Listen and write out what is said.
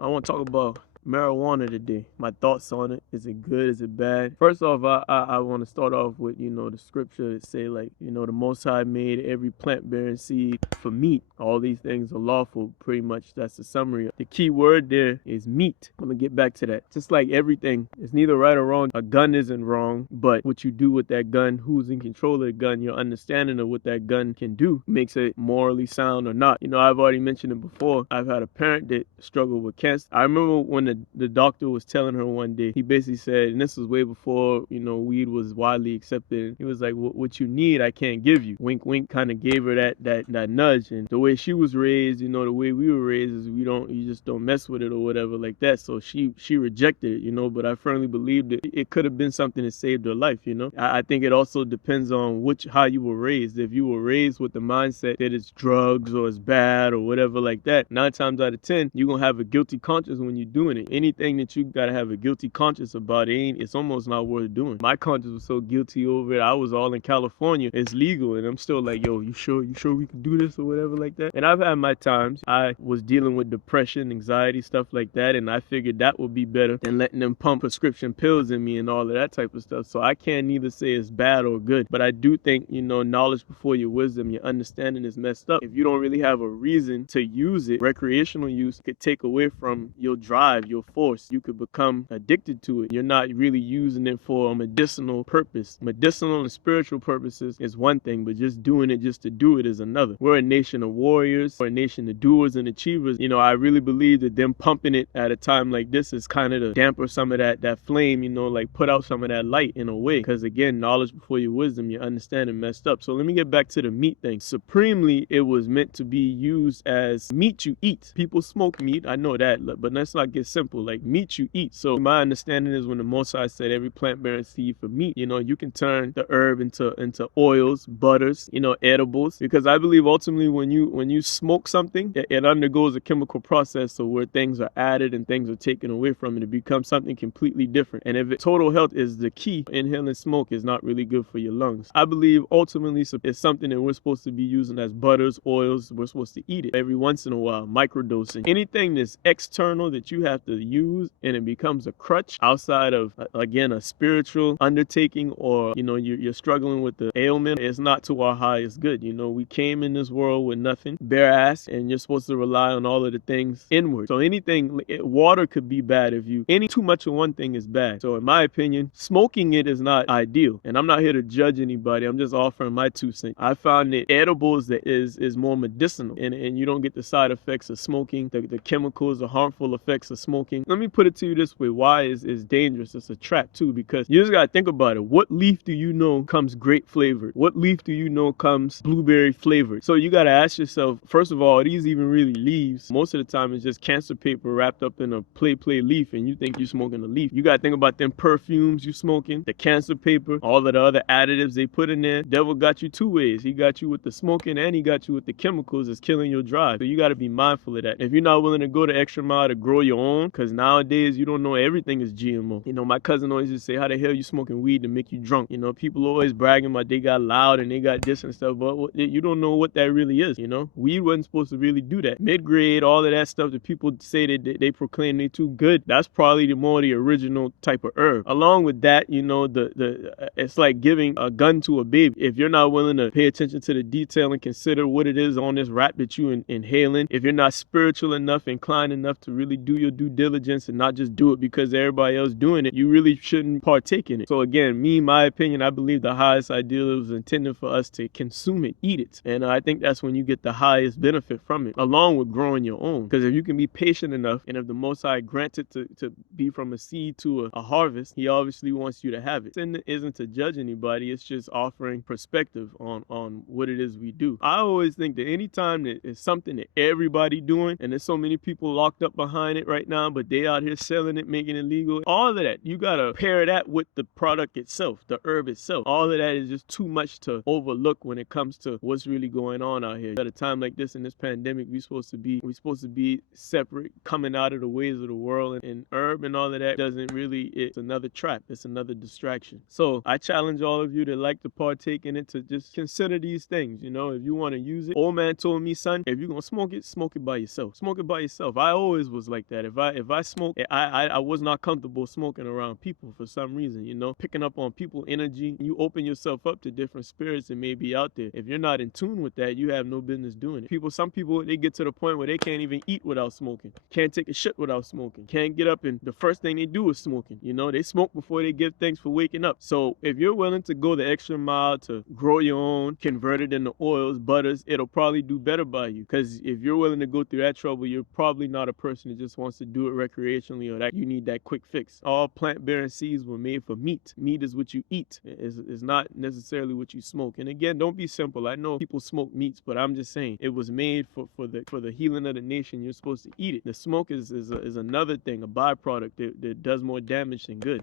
I want to talk about marijuana today. My thoughts on it. Is it good? Is it bad? First off, I want to start off with, the scripture that say, like, the Most High made every plant bearing seed for meat. All these things are lawful. Pretty much that's the summary. The key word there is meat. I'm going to get back to that. Just like everything, it's neither right or wrong. A gun isn't wrong, but what you do with that gun, who's in control of the gun, your understanding of what that gun can do makes it morally sound or not. I've already mentioned it before. I've had a parent that struggled with cancer. I remember when the doctor was telling her one day, he basically said, and this was way before, weed was widely accepted. He was like, what you need, I can't give you. Wink, wink, kind of gave her that nudge. And the way she was raised, the way we were raised is you just don't mess with it or whatever like that. So she rejected it, but I firmly believed it could have been something that saved her life, I think it also depends on how you were raised. If you were raised with the mindset that it's drugs or it's bad or whatever like that, 9 times out of 10, you're going to have a guilty conscience when you're doing it. Anything that you got to have a guilty conscience about, it's almost not worth doing. My conscience was so guilty over it. I was all in California. It's legal. And I'm still like, yo, you sure we can do this or whatever like that? And I've had my times. I was dealing with depression, anxiety, stuff like that. And I figured that would be better than letting them pump prescription pills in me and all of that type of stuff. So I can't neither say it's bad or good. But I do think, knowledge before your wisdom, your understanding is messed up. If you don't really have a reason to use it, recreational use could take away from your drive, your force. You could become addicted to it. You're not really using it for a medicinal purpose. Medicinal and spiritual purposes is one thing, but just doing it just to do it is another. We're a nation of warriors. We're a nation of doers and achievers. I really believe that them pumping it at a time like this is kind of to damper some of that flame, like put out some of that light in a way. Because again, knowledge before your wisdom, your understanding messed up. So let me get back to the meat thing. Supremely, it was meant to be used as meat you eat. People smoke meat, I know that, but let's not get simple. Like meat you eat. So my understanding is when the Most High said every plant bearing seed for meat, you can turn the herb into oils, butters, edibles. Because I believe ultimately when you smoke something, it undergoes a chemical process, so where things are added and things are taken away from it, it becomes something completely different. And if total health is the key, inhaling smoke is not really good for your lungs. I believe ultimately it's something that we're supposed to be using as butters, oils. We're supposed to eat it every once in a while, microdosing. Anything that's external that you have to use and it becomes a crutch outside of, again, a spiritual undertaking, or, you're struggling with the ailment, it's not to our highest good. We came in this world with nothing, bare ass, and you're supposed to rely on all of the things inward. So anything, water could be bad if any too much of one thing is bad. So in my opinion, smoking it is not ideal. And I'm not here to judge anybody. I'm just offering my 2 cents. I found that edibles that is more medicinal, and you don't get the side effects of smoking, the chemicals, the harmful effects of smoking. Let me put it to you this way. Why is dangerous? It's a trap too, because you just gotta think about it. What leaf do you know comes grape flavored? What leaf do you know comes blueberry flavored? So you gotta ask yourself, first of all, are these even really leaves? Most of the time it's just cancer paper wrapped up in a play leaf, and you think you're smoking a leaf. You gotta think about them perfumes you smoking, the cancer paper, all of the other additives they put in there. Devil got you 2 ways. He got you with the smoking, and he got you with the chemicals that's killing your drive. So you gotta be mindful of that. If you're not willing to go the extra mile to grow your own, because nowadays you don't know everything is GMO. My cousin always used to say, how the hell you smoking weed to make you drunk? People always bragging about they got loud and they got this and stuff, but you don't know what that really is. Weed wasn't supposed to really do that. Mid-grade, all of that stuff that people say that they proclaim they too good, that's probably the original type of herb. Along with that, it's like giving a gun to a baby. If you're not willing to pay attention to the detail and consider what it is on this wrap that you inhaling, if you're not spiritual enough, inclined enough to really do your due diligence and not just do it because everybody else doing it, you really shouldn't partake in it. So again, my opinion, I believe the highest ideal was intended for us to consume it, eat it. And I think that's when you get the highest benefit from it, along with growing your own. Because if you can be patient enough, and if the Most High grants it to be from a seed to a harvest, he obviously wants you to have it. Sin isn't to judge anybody, it's just offering perspective on what it is we do. I always think that anytime that it's something that everybody doing, and there's so many people locked up behind it right now, but they out here selling it, making it legal, all of that, you gotta pair that with the product itself, the herb itself. All of that is just too much to overlook when it comes to what's really going on out here. At a time like this in this pandemic, we're supposed to be separate, coming out of the ways of the world, and herb and all of that it's another trap. It's another distraction. So I challenge all of you that like to partake in it to just consider these things. If you want to use it. Old man told me, son, if you're gonna smoke it by yourself. Smoke it by yourself. I always was like that. If I smoke, I was not comfortable smoking around people for some reason, you know, picking up on people energy. You open yourself up to different spirits that may be out there. If you're not in tune with that, you have no business doing it. Some people, they get to the point where they can't even eat without smoking, can't take a shit without smoking, can't get up and the first thing they do is smoking. You know, they smoke before they give thanks for waking up. So if you're willing to go the extra mile to grow your own, convert it into oils, butters, it'll probably do better by you. Because if you're willing to go through that trouble, you're probably not a person that just wants to do it recreationally, or that you need that quick fix. All plant-bearing seeds were made for meat. Meat is what you eat. It's not necessarily what you smoke. And again, don't be simple. I know people smoke meats, but I'm just saying it was made for the healing of the nation. You're supposed to eat it. The smoke is another thing, a byproduct that does more damage than good.